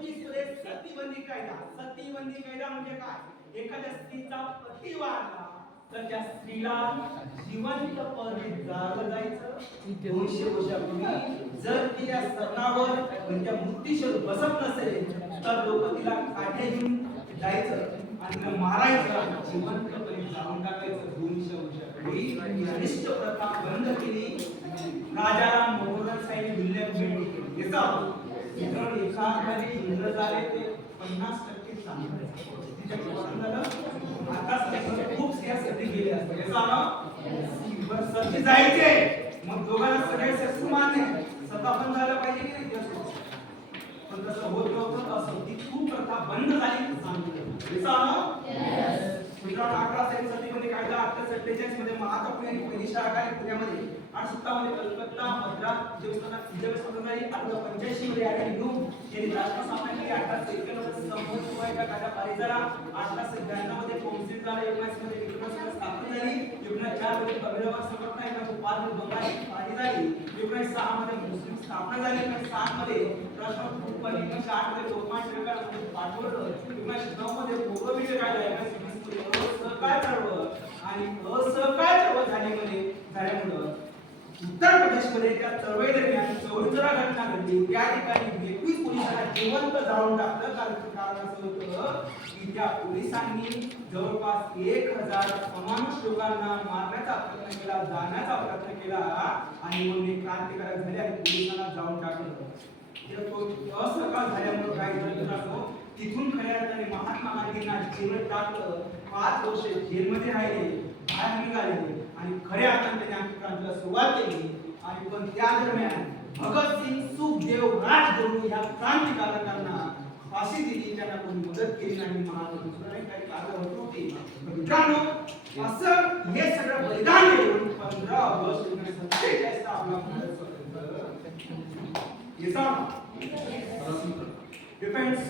19 मध्ये सतीबंदी कायदा. सतीबंदी कायदा म्हणजे काय? एखाद्या स्त्रीचा पती वारला तर त्या स्त्रीला जिवंतपणे जाळलं जायचं. 200 वर्षापूर्वी जर ती त्या स्तनावर म्हणजे मृत्यूशर बसत नसेल तर लोक तिला काठे घेऊन जायचं आणि तिला मारायचं, जिवंतपणे जाळून टाकायचं. 200 वर्षापूर्वी ही अनिष्ट प्रथा बंद केली. राजाला मोहम्मद साहेब विल्यम बेंटिंग याचा मित्रांनो एका आधारे इंग्रज आले ते 50% चांगले तिच्याकडे वरून झालं. आता सगळे खूप सियासती गेले असते याचा ना बस सत्य जायचे मग दोघांना सगळे समान नाही सत्ता पण झालं पाहिजे की नाही पण तसं होत नव्हतं. असं ती खूप प्रथा बंद झाली सांगितलं याचा ना मित्रांनो 1867 मध्ये कायदा 1847 मध्ये महात्मा फुले यांनी पहिली शाळा काढली पुण्यामध्ये. 1857 मध्ये कलकत्ता मद्रास देवस्थानात 1885 मध्ये यांनी राष्ट्रीय स्थापना केली. 1891 मध्ये संबंध सुवायचा कायदा पारित झाला. 1892 मध्ये कौन्सिल झाला. 19 मध्ये विधानसभा स्थापन झाली. 1904 मध्ये अभिनव संघटना गोपाल बंगाली पारित झाली. 1906 मध्ये मुस्लिम स्थापना झाली. 1907 मध्ये राष्ट्रपती उपनिषद 1908 मध्ये लोकमान्य टिळकांनी पाठवलं. 1909 मध्ये भोगविले कायदा असहकार चळवळ आणि असहकार चळवळ झाल्यामुळे उत्तर प्रदेश मध्ये त्या चळवळी दरम्यान चौरीचौरा घटना घडली. त्या ठिकाणी 21 पोलिसांना जिवंत जाळून टाकलं. कारण असं होतं की त्या पोलिसांनी जवळपास 1000 अमानुष लोकांना मारण्याचा प्रयत्न केला, जाळण्याचा प्रयत्न केला आणि मग ते क्रांतिकारक झाले आणि पोलिसांना जाळून टाकलं. असहकार झाल्यामुळे काय झालं तिथून खऱ्या अर्थाने महात्मा गांधींना जेल टाकलं. 5 वर्ष जेलमध्ये राहिले, बाहेर निघाले आणि खऱ्या अर्थाने त्यांनी क्रांतीला सुरुवात केली. आणि पण त्या दरम्यान भगतसिंग, सुखदेव, राजगुरू या क्रांतिकारकांना फाशी दिली. त्यांना कोणी मदत केली नाही. महात्मा दुसऱ्या काही कार्य होती. मित्रांनो असं हे सगळं बलिदान देऊन 15 ऑगस्ट 1947 आपला भारत स्वतंत्र याचा डिफेन्स